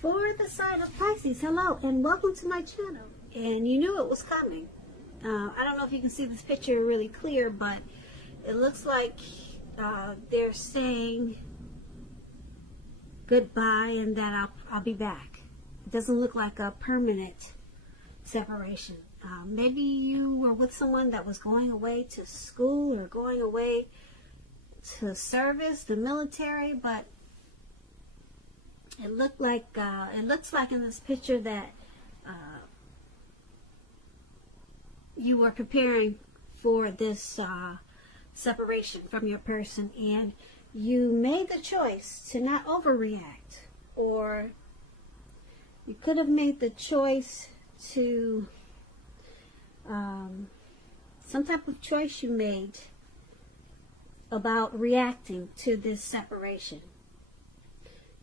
For the sign of Pisces, hello and welcome to my channel. And you knew it was coming. I don't know if you can see this picture really clear, but it looks like they're saying goodbye and that I'll be back. It doesn't look like a permanent separation. Maybe you were with someone that was going away to school or going away to service, the military, but it looks like in this picture that you were preparing for this separation from your person, and you made the choice to not overreact, or you could have made the choice to some type of choice you made about reacting to this separation.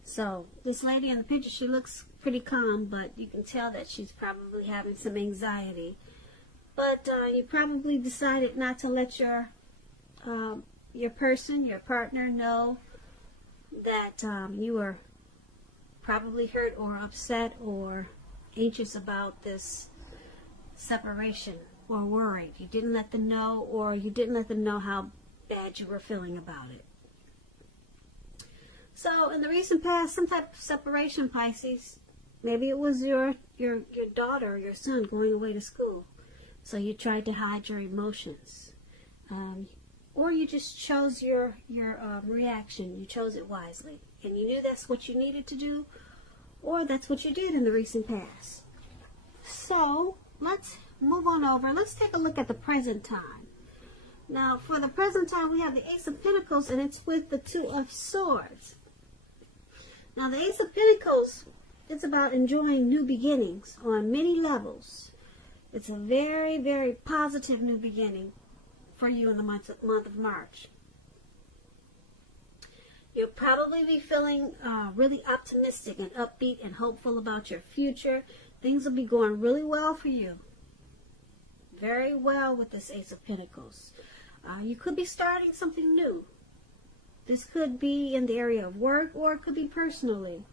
So this lady in the picture, she looks pretty calm, but you can tell that she's probably having some anxiety. But you probably decided not to let your person, your partner, know that you were probably hurt or upset or anxious about this separation, or worried. You didn't let them know, or you didn't let them know how bad you were feeling about it. So in the recent past, some type of separation, Pisces, maybe it was your daughter or your son going away to school. So you tried to hide your emotions. Or you just chose your reaction. You chose it wisely. And you knew that's what you needed to do, or that's what you did in the recent past. So let's move on over. Let's take a look at the present time. Now, for the present time, we have the Ace of Pentacles, and it's with the Two of Swords. Now, the Ace of Pentacles, it's about enjoying new beginnings on many levels. It's a very, very positive new beginning for you in the month of March. You'll probably be feeling really optimistic and upbeat and hopeful about your future. Things will be going really well for you. Very well with this Ace of Pentacles. You could be starting something new. This could be in the area of work, or it could be personally.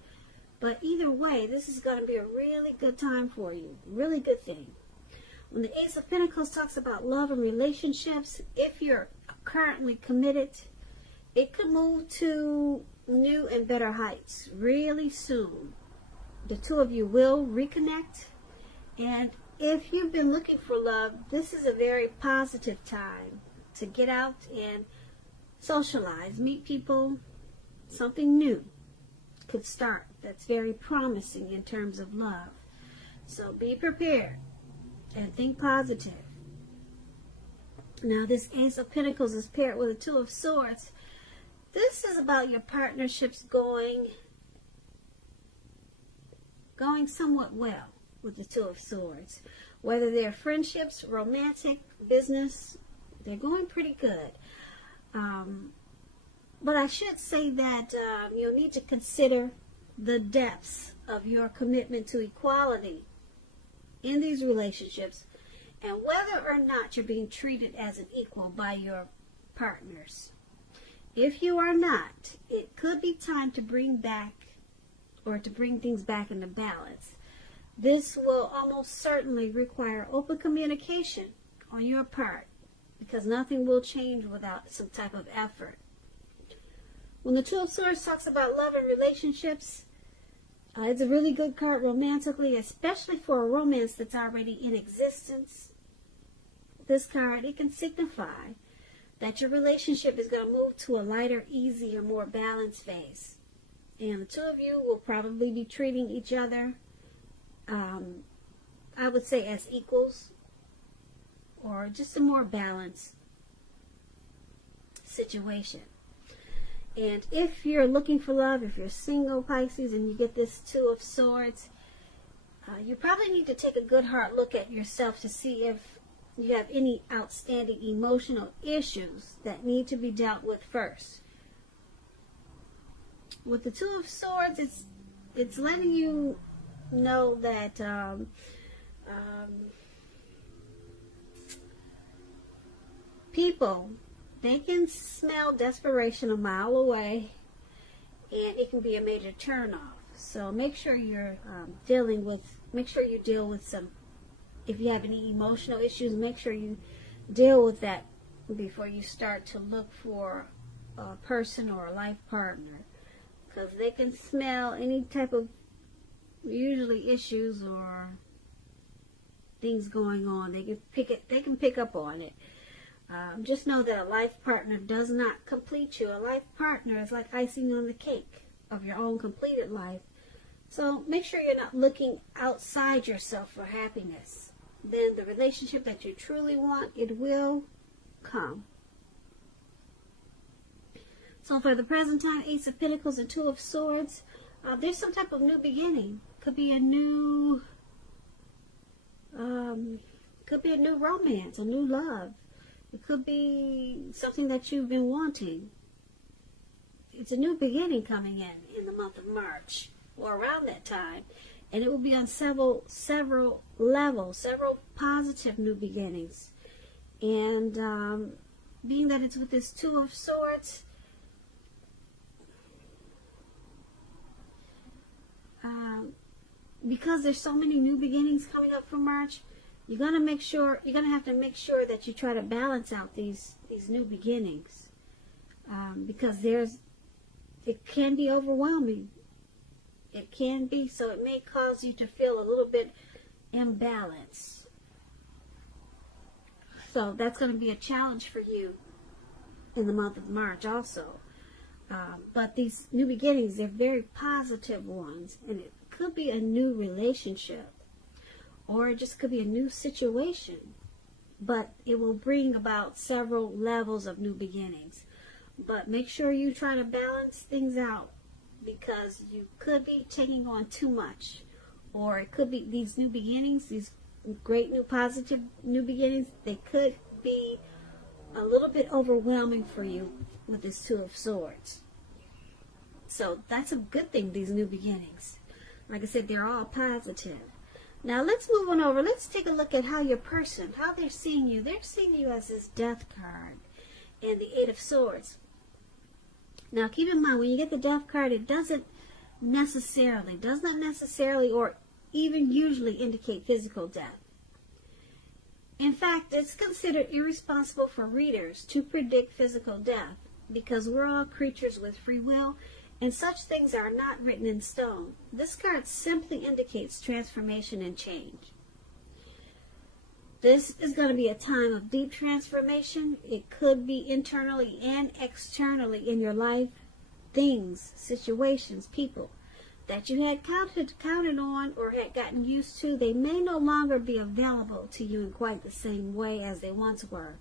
But either way, this is going to be a really good time for you. Really good thing. When the Ace of Pentacles talks about love and relationships, if you're currently committed, it could move to new and better heights really soon. The two of you will reconnect. And if you've been looking for love, this is a very positive time to get out and socialize, meet people. Something new could start that's very promising in terms of love. So be prepared and think positive. Now, this Ace of Pentacles is paired with a Two of Swords. This is about your partnerships going somewhat well with the Two of Swords. Whether they're friendships, romantic, business, they're going pretty good. But I should say that you'll need to consider the depths of your commitment to equality in these relationships, and whether or not you're being treated as an equal by your partners. If you are not, it could be time to bring things back into balance. This will almost certainly require open communication on your part, because nothing will change without some type of effort. When the Two of Swords talks about love and relationships, it's a really good card romantically, especially for a romance that's already in existence. This card, it can signify that your relationship is going to move to a lighter, easier, more balanced phase. And the two of you will probably be treating each other, I would say, as equals, or just a more balanced situation. And if you're looking for love, if you're single, Pisces, and you get this Two of Swords, you probably need to take a good hard look at yourself to see if you have any outstanding emotional issues that need to be dealt with first. With the Two of Swords, it's letting you know that people, they can smell desperation a mile away, and it can be a major turnoff. So make sure you're make sure you deal with some, if you have any emotional issues, make sure you deal with that before you start to look for a person or a life partner, because they can smell any type of usually issues or things going on. They can pick up on it. Just know that a life partner does not complete you. A life partner is like icing on the cake of your own completed life. So make sure you're not looking outside yourself for happiness. Then the relationship that you truly want, it will come. So for the present time, Ace of Pentacles and Two of Swords, there's some type of new beginning. Could be a new romance, a new love. It could be something that you've been wanting. It's a new beginning coming in the month of March, or around that time, and it will be on several levels, several positive new beginnings. And being that it's with this Two of Swords, because there's so many new beginnings coming up for March, you're gonna have to make sure that you try to balance out these new beginnings, because it can be overwhelming. It can be, so it may cause you to feel a little bit imbalanced. So that's going to be a challenge for you in the month of March also. But these new beginnings, they're very positive ones, and it could be a new relationship, or it just could be a new situation, but it will bring about several levels of new beginnings. But make sure you try to balance things out, because you could be taking on too much, or it could be these new beginnings, these great new positive new beginnings, they could be a little bit overwhelming for you with this Two of Swords. So that's a good thing, these new beginnings. Like I said, they're all positive. Now let's move on over. Let's take a look at how they're seeing you. They're seeing you as this Death card and the Eight of Swords. Now keep in mind, when you get the Death card, it does not necessarily or even usually indicate physical death. In fact, it's considered irresponsible for readers to predict physical death, because we're all creatures with free will, and such things are not written in stone. This card simply indicates transformation and change. This is going to be a time of deep transformation. It could be internally and externally in your life. Things, situations, people that you had counted on or had gotten used to, they may no longer be available to you in quite the same way as they once were.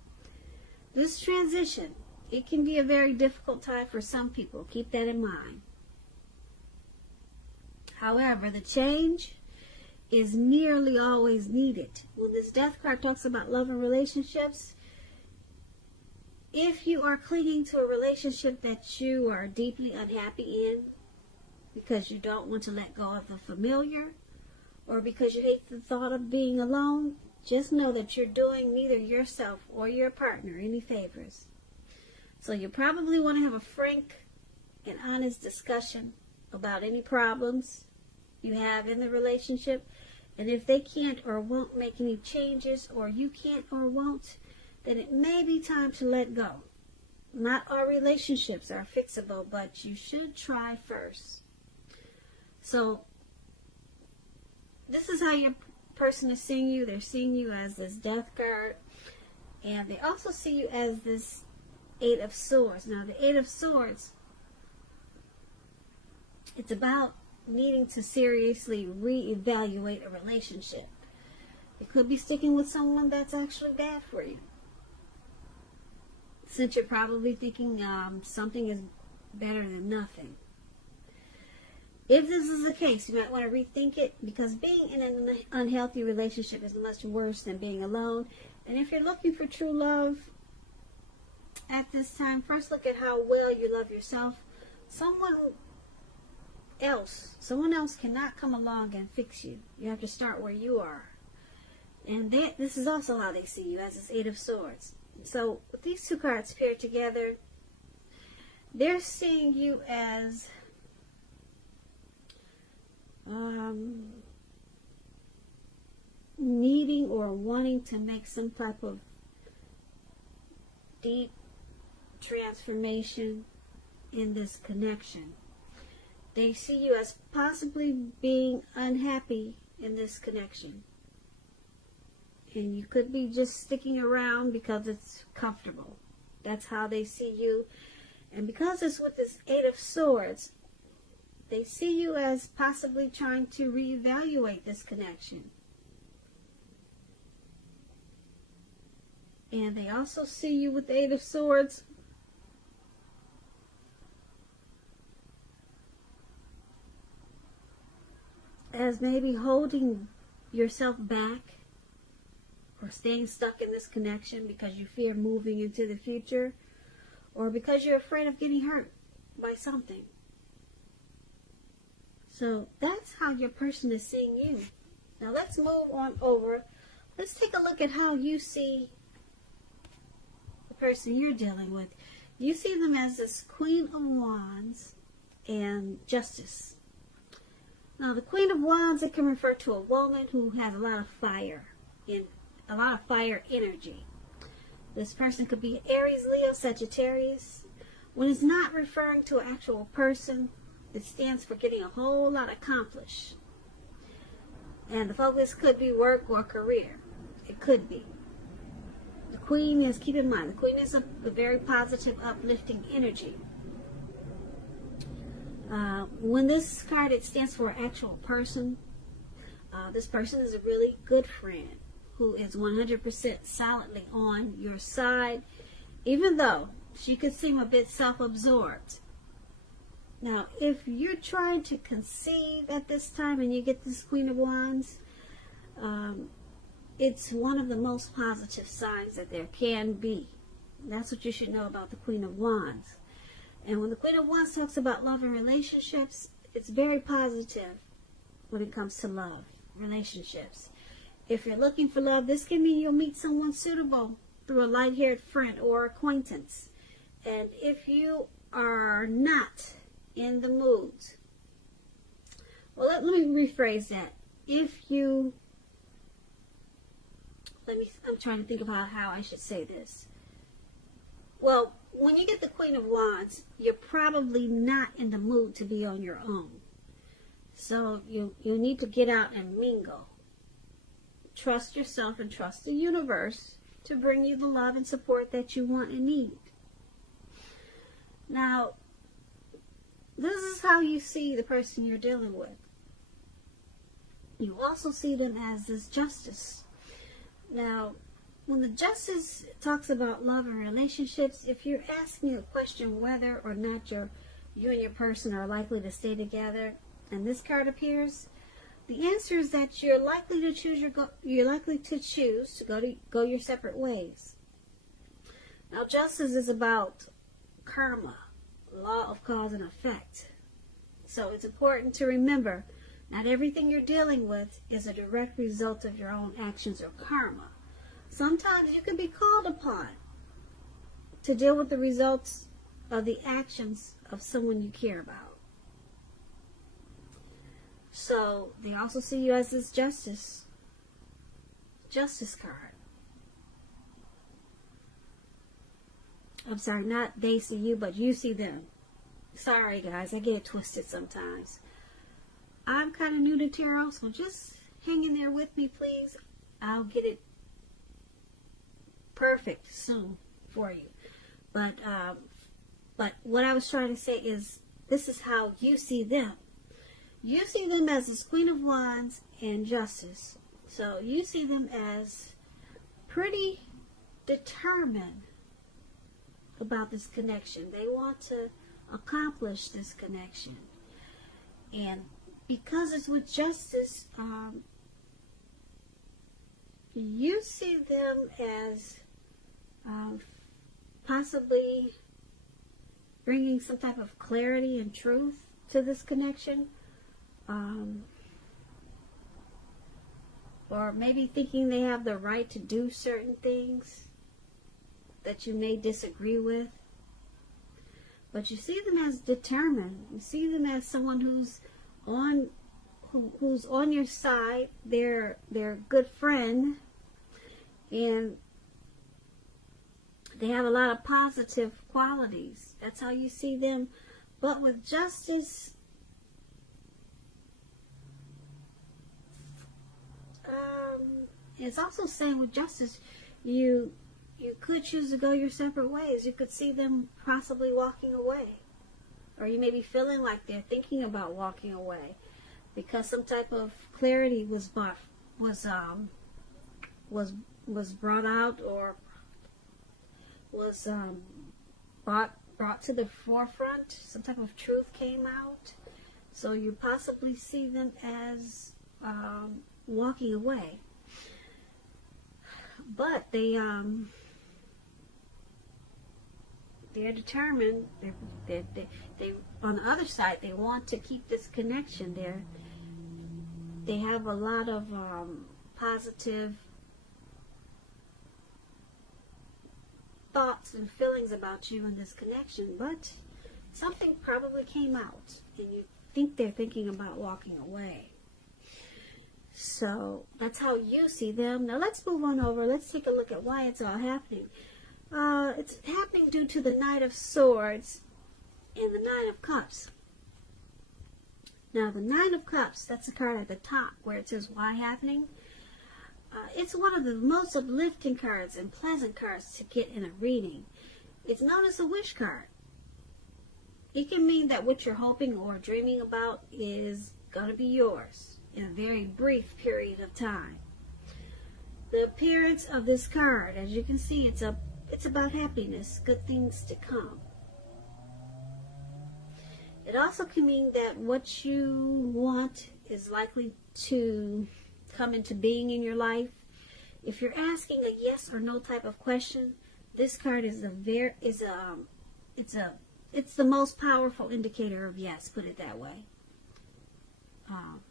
This transition, it can be a very difficult time for some people. Keep that in mind. However, the change is nearly always needed. When this Death card talks about love and relationships, if you are clinging to a relationship that you are deeply unhappy in because you don't want to let go of the familiar, or because you hate the thought of being alone, just know that you're doing neither yourself or your partner any favors. So you probably want to have a frank and honest discussion about any problems you have in the relationship. And if they can't or won't make any changes, or you can't or won't, then it may be time to let go. Not all relationships are fixable, but you should try first. So this is how your person is seeing you. They're seeing you as this Death card, and they also see you as this Eight of Swords. Now the Eight of Swords, it's about needing to seriously reevaluate a relationship. It could be sticking with someone that's actually bad for you, since you're probably thinking something is better than nothing. If this is the case, you might want to rethink it, because being in an unhealthy relationship is much worse than being alone. And if you're looking for true love at this time, first look at how well you love yourself. Someone else cannot come along and fix you. You have to start where you are. And this is also how they see you, as this Eight of Swords. So with these two cards paired together, they're seeing you as are wanting to make some type of deep transformation in this connection. They see you as possibly being unhappy in this connection. And you could be just sticking around because it's comfortable. That's how they see you. And because it's with this Eight of Swords, they see you as possibly trying to reevaluate this connection. And they also see you with the Eight of Swords as maybe holding yourself back or staying stuck in this connection because you fear moving into the future, or because you're afraid of getting hurt by something. So that's how your person is seeing you. Now let's move on over. Let's take a look at how you see the person you're dealing with. You see them as this Queen of Wands and Justice. Now the Queen of Wands, it can refer to a woman who has a lot of fire energy. This person could be Aries, Leo, Sagittarius. When it's not referring to an actual person, it stands for getting a whole lot accomplished. And the focus could be work or career. It could be. The Queen is, keep in mind, the Queen is a very positive, uplifting energy. When this card, it stands for an actual person. This person is a really good friend who is 100% solidly on your side, even though she could seem a bit self-absorbed. Now, if you're trying to conceive at this time and you get this Queen of Wands, it's one of the most positive signs that there can be. That's what you should know about the Queen of Wands. And when the Queen of Wands talks about love and relationships, it's very positive when it comes to love, relationships. If you're looking for love, this can mean you'll meet someone suitable through a light-haired friend or acquaintance. And if you are not in the mood, well, let me rephrase that. I'm trying to think about how I should say this. Well, when you get the Queen of Wands, you're probably not in the mood to be on your own. So you need to get out and mingle. Trust yourself and trust the universe to bring you the love and support that you want and need. Now, this is how you see the person you're dealing with. You also see them as this Justice. Now, when the Justice talks about love and relationships, if you're asking a question whether or not you and your person are likely to stay together, and this card appears, the answer is that you're likely to choose to go your separate ways. Now, Justice is about karma, law of cause and effect. So it's important to remember, not everything you're dealing with is a direct result of your own actions or karma. Sometimes you can be called upon to deal with the results of the actions of someone you care about. So they also see you as this Justice card. I'm sorry, not they see you, but you see them. Sorry guys, I get it twisted sometimes. I'm kind of new to tarot, so just hang in there with me, please. I'll get it perfect soon for you. But what I was trying to say is, this is how you see them. You see them as this Queen of Wands and Justice. So you see them as pretty determined about this connection. They want to accomplish this connection. And because it's with Justice, you see them as possibly bringing some type of clarity and truth to this connection. Or maybe thinking they have the right to do certain things that you may disagree with. But you see them as determined. You see them as someone who's on your side. They're a good friend. And they have a lot of positive qualities. That's how you see them. But with Justice, it's also saying with Justice, you could choose to go your separate ways. You could see them possibly walking away. Or you may be feeling like they're thinking about walking away because some type of clarity was brought out, or was brought to the forefront. Some type of truth came out. So you possibly see them as walking away. But they're determined. They on the other side, they want to keep this connection. They have a lot of positive thoughts and feelings about you in this connection, but something probably came out, and you think they're thinking about walking away. So that's how you see them. Now let's move on over. Let's take a look at why it's all happening. It's happening due to the Knight of Swords and the Nine of Cups. Now the Nine of Cups, that's the card at the top where it says why happening. It's one of the most uplifting cards and pleasant cards to get in a reading. It's known as a wish card. It can mean that what you're hoping or dreaming about is going to be yours in a very brief period of time. The appearance of this card, as you can see, it's about happiness, good things to come. It also can mean that what you want is likely to come into being in your life. If you're asking a yes or no type of question, this card is it's the most powerful indicator of yes, put it that way.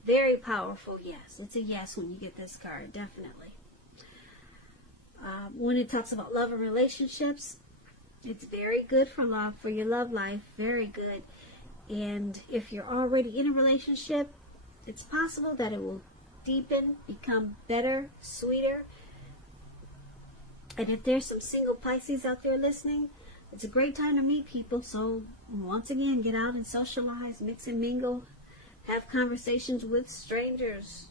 Very powerful yes. It's a yes when you get this card, definitely. When it talks about love and relationships, it's very good for love, for your love life, very good. And if you're already in a relationship, it's possible that it will deepen, become better, sweeter. And if there's some single Pisces out there listening, it's a great time to meet people. So once again, get out and socialize, mix and mingle, have conversations with strangers.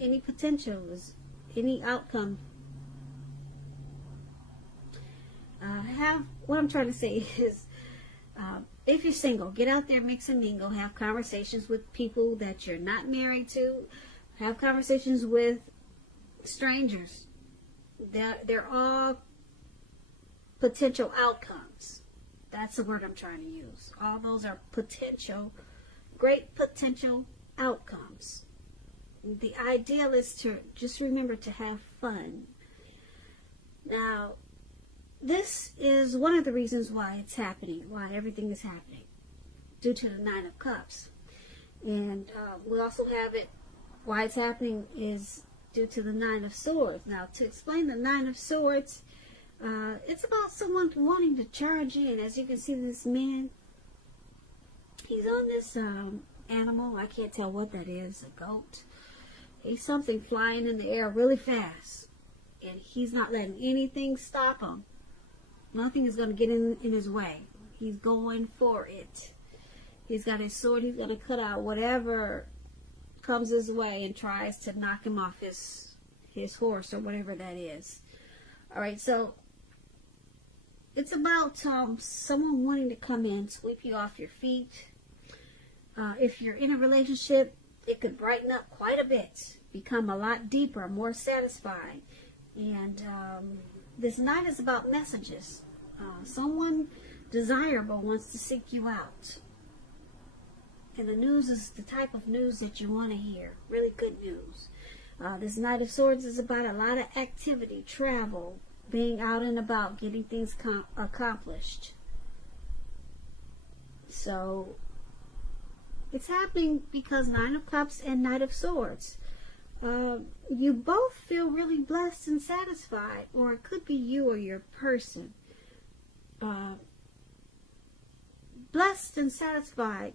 Any potential is any outcome. What I'm trying to say is, if you're single, get out there, mix and mingle, have conversations with people that you're not married to, have conversations with strangers. They're all potential outcomes. That's the word I'm trying to use. All those are potential, great potential outcomes. The ideal is to just remember to have fun. Now, this is one of the reasons why it's happening, why everything is happening, due to the Nine of Cups. And we also have it, why it's happening is due to the Nine of Swords. Now, to explain the Nine of Swords, it's about someone wanting to charge in. As you can see, this man, he's on this animal. I can't tell what that is, a goat. He's something flying in the air really fast. And he's not letting anything stop him. Nothing is going to get in his way. He's going for it. He's got his sword. He's going to cut out whatever comes his way and tries to knock him off his horse or whatever that is. All right, so it's about someone wanting to come in, sweep you off your feet. If you're in a relationship, it could brighten up quite a bit, become a lot deeper, more satisfying. And this night is about messages. Someone desirable wants to seek you out. And the news is the type of news that you want to hear. Really good news. This Knight of Swords is about a lot of activity, travel, being out and about, getting things accomplished. So, it's happening because Nine of Cups and Knight of Swords. You both feel really blessed and satisfied, or it could be you or your person. Blessed and satisfied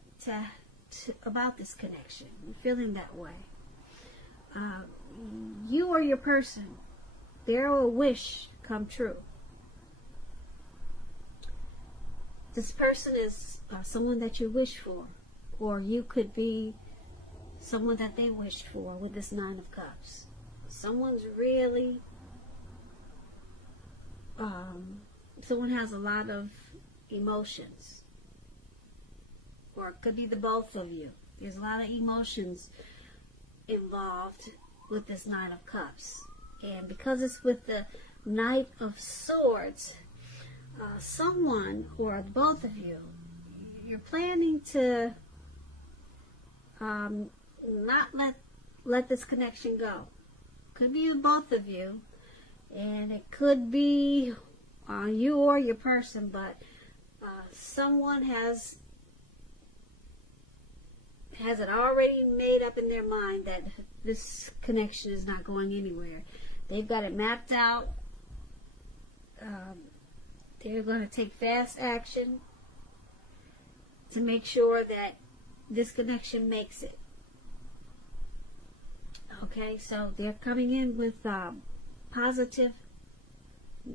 about this connection. You're feeling that way. You or your person they're a wish come true. This person is someone that you wish for, or you could be someone that they wished for with this Nine of Cups. Someone's really, someone has a lot of emotions, or it could be the both of you. There's a lot of emotions involved with this Nine of Cups. And because it's with the Knight of Swords, someone or both of you, you're planning to not let this connection go. Could be both of you, and it could be you or your person, but someone has it already made up in their mind that this connection is not going anywhere. They've got it mapped out. They're going to take fast action to make sure that this connection makes it. Okay, so they're coming in with positive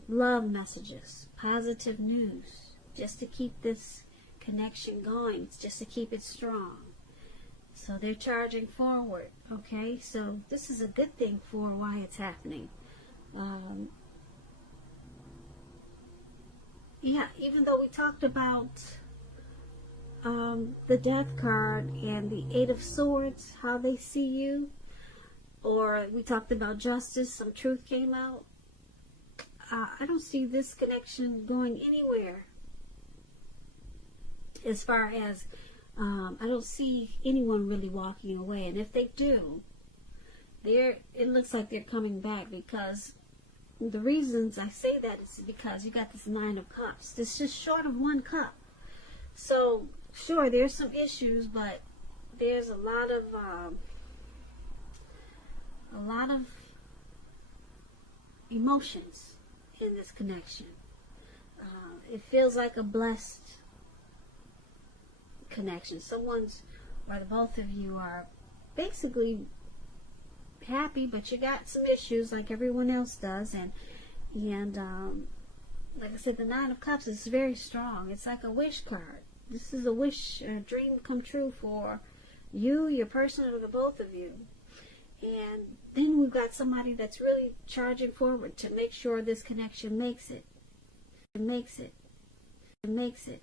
love messages, positive news, just to keep this connection going, just to keep it strong. So they're charging forward. Okay, so this is a good thing for why it's happening. Yeah, even though we talked about the Death card and the Eight of Swords, how they see you, or we talked about justice, some truth came out, I don't see this connection going anywhere. As far as, I don't see anyone really walking away. And if they do, it looks like they're coming back, because the reasons I say that is because you got this Nine of Cups. It's just short of one cup. So, sure, there's some issues, but there's a lot of emotions in this connection. It feels like a blessed connection. Someone's, or the both of you are basically happy, but you got some issues like everyone else does, and like I said, the Nine of Cups is very strong. It's like a wish card. This is a wish, a dream come true for you, your person, or the both of you. And then we've got somebody that's really charging forward to make sure this connection makes it. It makes it. It makes it.